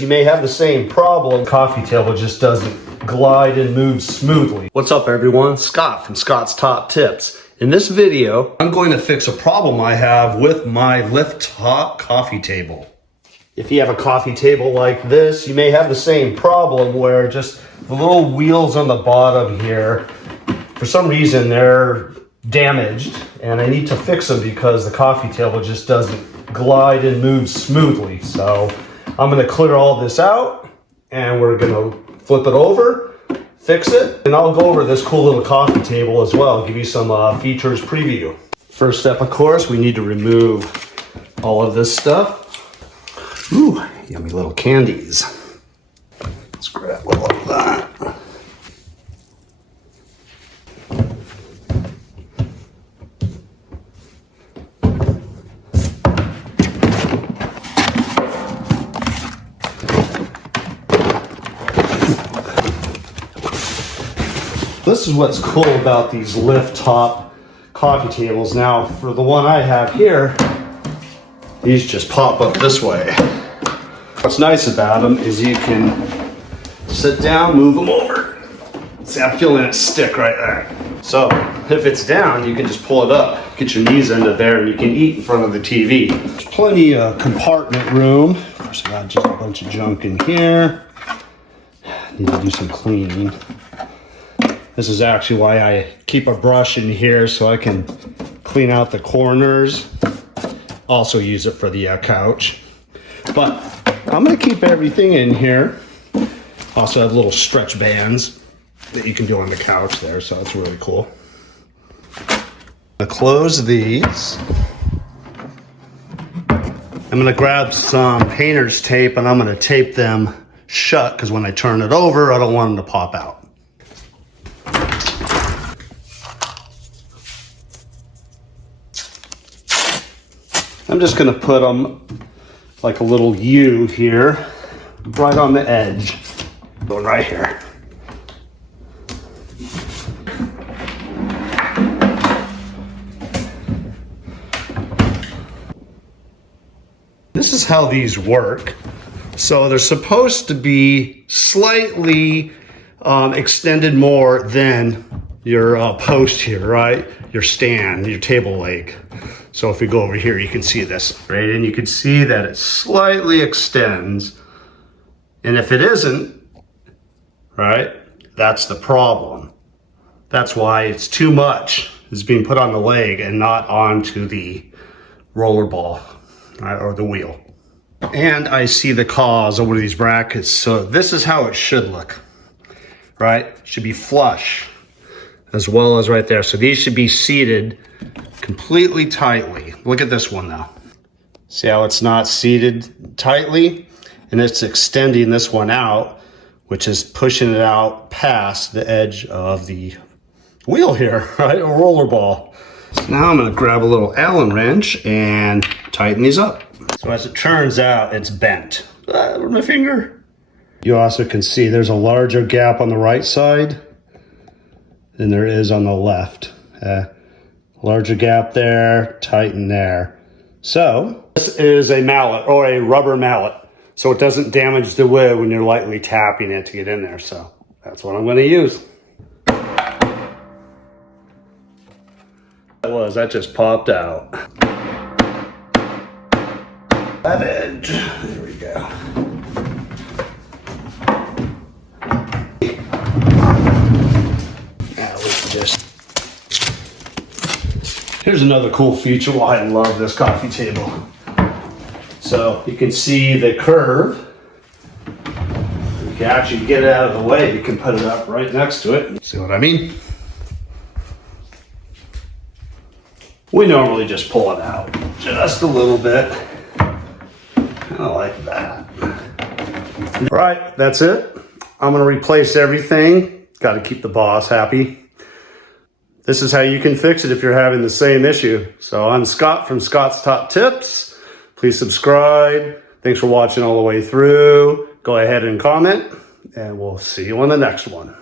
You may have the same problem. Coffee table just doesn't glide and move smoothly. What's up everyone? Scott from Scott's Top Tips. In this video, I'm going to fix a problem I have with my lift top coffee table. If you have a coffee table like this, you may have the same problem where just the little wheels on the bottom here, for some reason they're damaged and I need to fix them because the coffee table just doesn't glide and move smoothly. So I'm going to clear all this out and we're going to flip it over, fix it, and I'll go over this cool little coffee table as well, give you some features preview. First step, of course, we need to remove all of this stuff. Ooh, yummy little candies. Let's grab all of that. This is what's cool about these lift top coffee tables. Now, for the one I have here, these just pop up this way. What's nice about them is you can sit down, move them over. See, I'm feeling it stick right there. So if it's down, you can just pull it up, get your knees into there, and you can eat in front of the TV. There's plenty of compartment room. Of course, I got just a bunch of junk in here. Need to do some cleaning. This is actually why I keep a brush in here so I can clean out the corners. Also use it for the couch. But I'm gonna keep everything in here. Also have little stretch bands that you can do on the couch there, so that's really cool. I'm gonna close these. I'm gonna grab some painter's tape and I'm gonna tape them shut because when I turn it over, I don't want them to pop out. I'm just gonna put them like a little U here, right on the edge. Going right here. This is how these work. So they're supposed to be slightly extended more than your post here, right? Your stand, your table leg. So if we go over here, you can see this, right? And you can see that it slightly extends. And if it isn't, right, that's the problem. That's why it's too much. It's being put on the leg and not onto the roller ball, right, or the wheel. And I see the cause over these brackets. So this is how it should look, right? Should be flush as well as right there. So these should be seated completely tightly. Look at this one now. See how it's not seated tightly? And it's extending this one out, which is pushing it out past the edge of the wheel here, right? A roller ball. So now I'm gonna grab a little Allen wrench and tighten these up. So as it turns out, it's bent. With my finger. You also can see there's a larger gap on the right side than there is on the left. Larger gap there, tighten there. So this is a mallet or a rubber mallet. So it doesn't damage the wood when you're lightly tapping it to get in there. So that's what I'm gonna use. That just popped out. That edge, there we go. Now let's just. Here's another cool feature why I love this coffee table. So you can see the curve. You can actually get it out of the way. You can put it up right next to it. See what I mean? We normally just pull it out just a little bit. Kind of like that. All right, that's it. I'm gonna replace everything. Got to keep the boss happy. This is how you can fix it if you're having the same issue. So I'm Scott from Scott's Top Tips. Please subscribe. Thanks for watching all the way through. Go ahead and comment, and we'll see you on the next one.